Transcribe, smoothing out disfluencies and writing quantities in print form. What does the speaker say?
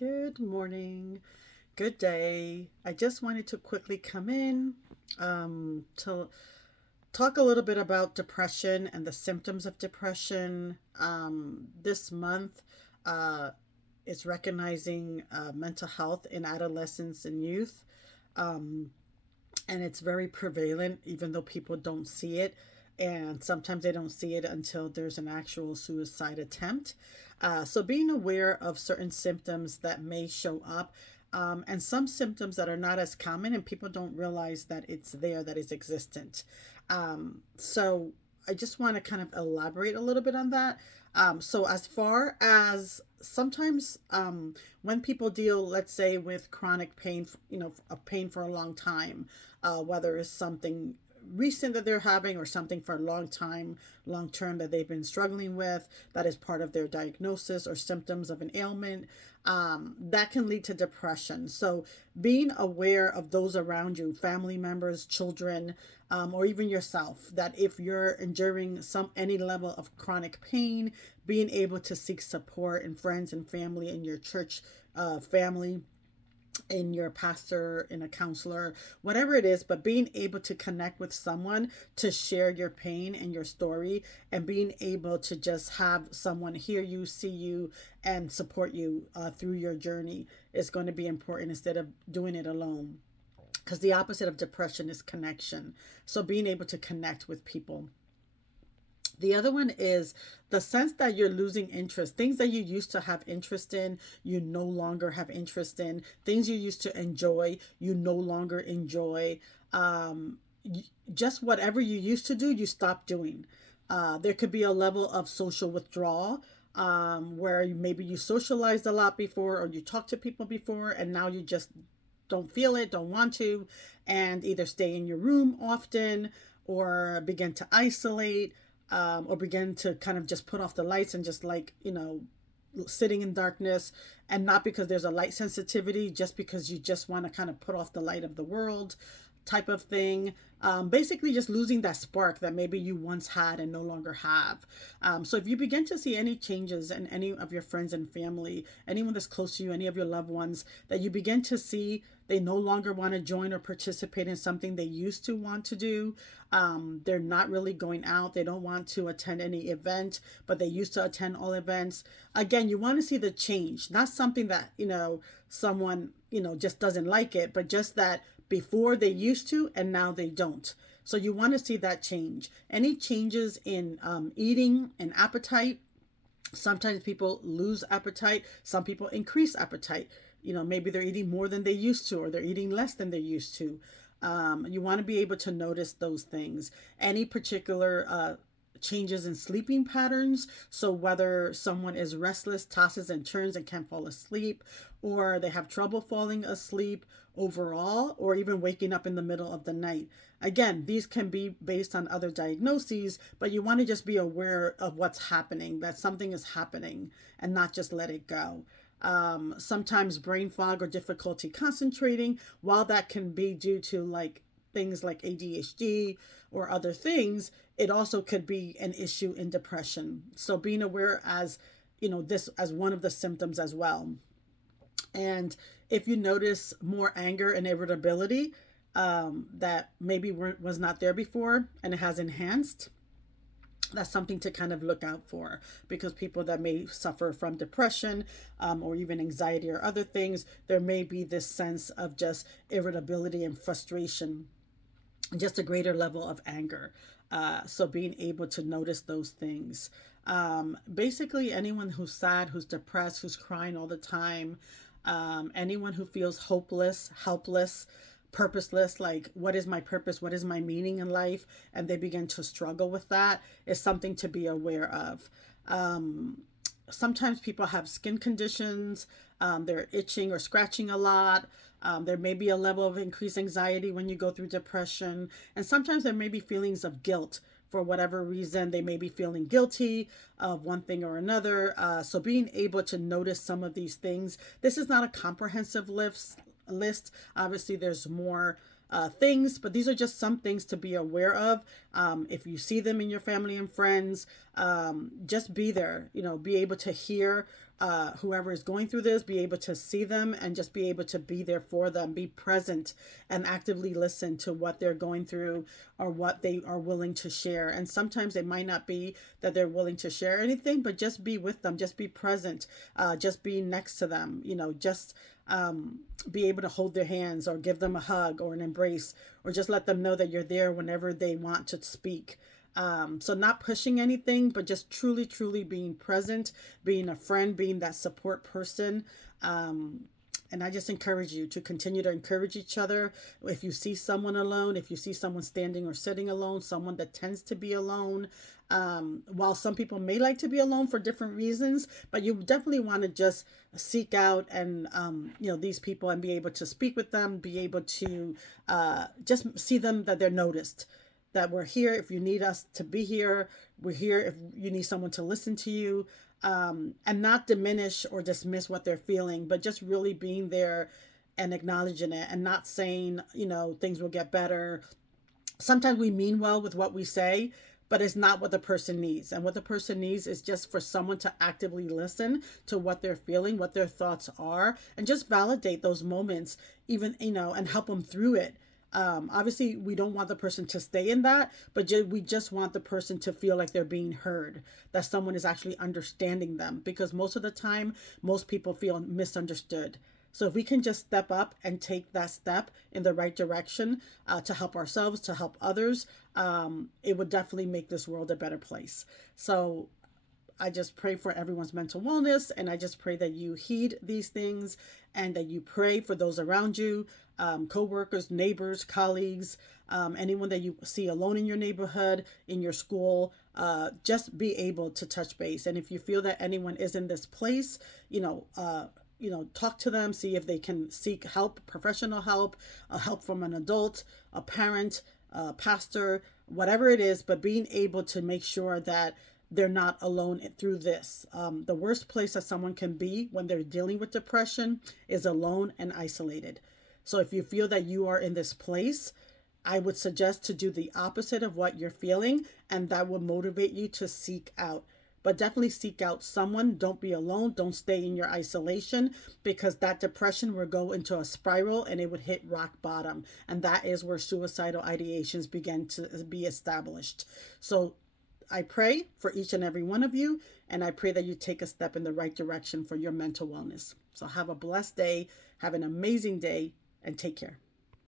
Good morning. Good day. I just wanted to quickly come in to talk a little bit about depression and the symptoms of depression. This month uh, is recognizing mental health in adolescents and youth. Um, and it's very prevalent, even though people don't see it. And sometimes they don't see it until there's an actual suicide attempt. So, being aware of certain symptoms that may show up, and some symptoms that are not as common, and people don't realize that it's there, that is existent. So, I just want to kind of elaborate a little bit on that. So, as far as sometimes when people deal, let's say, with chronic pain, a pain for a long time, whether it's something recent that they're having or something for a long time, long term that they've been struggling with, that is part of their diagnosis or symptoms of an ailment, that can lead to depression. So, being aware of those around you, family members, children, or even yourself, that if you're enduring any level of chronic pain, being able to seek support in friends and family in your church family, in your pastor, in a counselor, whatever it is, but being able to connect with someone to share your pain and your story, and being able to just have someone hear you, see you, and support you through your journey is going to be important instead of doing it alone. Because the opposite of depression is connection. So being able to connect with people. The other one is the sense that you're losing interest. Things that you used to have interest in, you no longer have interest in. Things you used to enjoy, you no longer enjoy. Um, just whatever you used to do, you stop doing. There could be a level of social withdrawal, where maybe you socialized a lot before or you talked to people before, and now you just don't feel it, don't want to, and either stay in your room often or begin to isolate, or begin to kind of just put off the lights and just like, sitting in darkness, and not because there's a light sensitivity, just because you just want to kind of put off the light of the world type of thing. Basically, just losing that spark that maybe you once had and no longer have. So, if you begin to see any changes in any of your friends and family, anyone that's close to you, any of your loved ones, that you begin to see they no longer want to join or participate in something they used to want to do. They're not really going out. They don't want to attend any event, but they used to attend all events. Again, you want to see the change, not something that, someone, just doesn't like it, but just that before they used to and now they don't. So you want to see that change. Any changes in eating and appetite. Sometimes people lose appetite. Some people increase appetite. Maybe they're eating more than they used to, or they're eating less than they used to. You want to be able to notice those things. Any particular changes in sleeping patterns. So, whether someone is restless, tosses and turns, and can't fall asleep, or they have trouble falling asleep overall, or even waking up in the middle of the night. Again, these can be based on other diagnoses, but you want to just be aware of what's happening, that something is happening, and not just let it go. Sometimes brain fog or difficulty concentrating, while that can be due to like things like ADHD or other things, it also could be an issue in depression. So being aware as, this as one of the symptoms as well. And if you notice more anger and irritability, that maybe was not there before and it has enhanced, that's something to kind of look out for, because people that may suffer from depression, or even anxiety or other things, there may be this sense of just irritability and frustration, just a greater level of anger. So being able to notice those things. Basically, anyone who's sad, who's depressed, who's crying all the time, anyone who feels hopeless, helpless, purposeless, like what is my purpose, what is my meaning in life, and they begin to struggle with that, is something to be aware of. Sometimes people have skin conditions, they're itching or scratching a lot. There may be a level of increased anxiety when you go through depression, and sometimes there may be feelings of guilt. For whatever reason, they may be feeling guilty of one thing or another. So being able to notice some of these things. This is not a comprehensive list. Obviously, there's more things, but these are just some things to be aware of. If you see them in your family and friends, just be there, be able to hear whoever is going through this, be able to see them and just be able to be there for them, be present and actively listen to what they're going through or what they are willing to share. And sometimes it might not be that they're willing to share anything, but just be with them, just be present, just be next to them, just be able to hold their hands or give them a hug or an embrace, or just let them know that you're there whenever they want to speak. So not pushing anything, but just truly, truly being present, being a friend, being that support person. And I just encourage you to continue to encourage each other. If you see someone alone, if you see someone standing or sitting alone, someone that tends to be alone, while some people may like to be alone for different reasons, but you definitely want to just seek out and, these people and be able to speak with them, be able to just see them, that they're noticed, that we're here. If you need us to be here, we're here. If you need someone to listen to you, and not diminish or dismiss what they're feeling, but just really being there and acknowledging it and not saying, things will get better. Sometimes we mean well with what we say, but it's not what the person needs. And what the person needs is just for someone to actively listen to what they're feeling, what their thoughts are, and just validate those moments, even, and help them through it. Obviously, we don't want the person to stay in that, but we just want the person to feel like they're being heard, that someone is actually understanding them, because most of the time, most people feel misunderstood. So if we can just step up and take that step in the right direction, to help ourselves, to help others, it would definitely make this world a better place. So I just pray for everyone's mental wellness, and I just pray that you heed these things and that you pray for those around you, co-workers, neighbors, colleagues, anyone that you see alone in your neighborhood, in your school. Just be able to touch base. And if you feel that anyone is in this place, talk to them, see if they can seek help, professional help, help from an adult, a parent, a pastor, whatever it is, but being able to make sure that they're not alone through this. The worst place that someone can be when they're dealing with depression is alone and isolated. So if you feel that you are in this place, I would suggest to do the opposite of what you're feeling, and that will motivate you to seek out. But definitely seek out someone. Don't be alone. Don't stay in your isolation, because that depression will go into a spiral and it would hit rock bottom. And that is where suicidal ideations begin to be established. So I pray for each and every one of you, and I pray that you take a step in the right direction for your mental wellness. So have a blessed day, have an amazing day, and take care.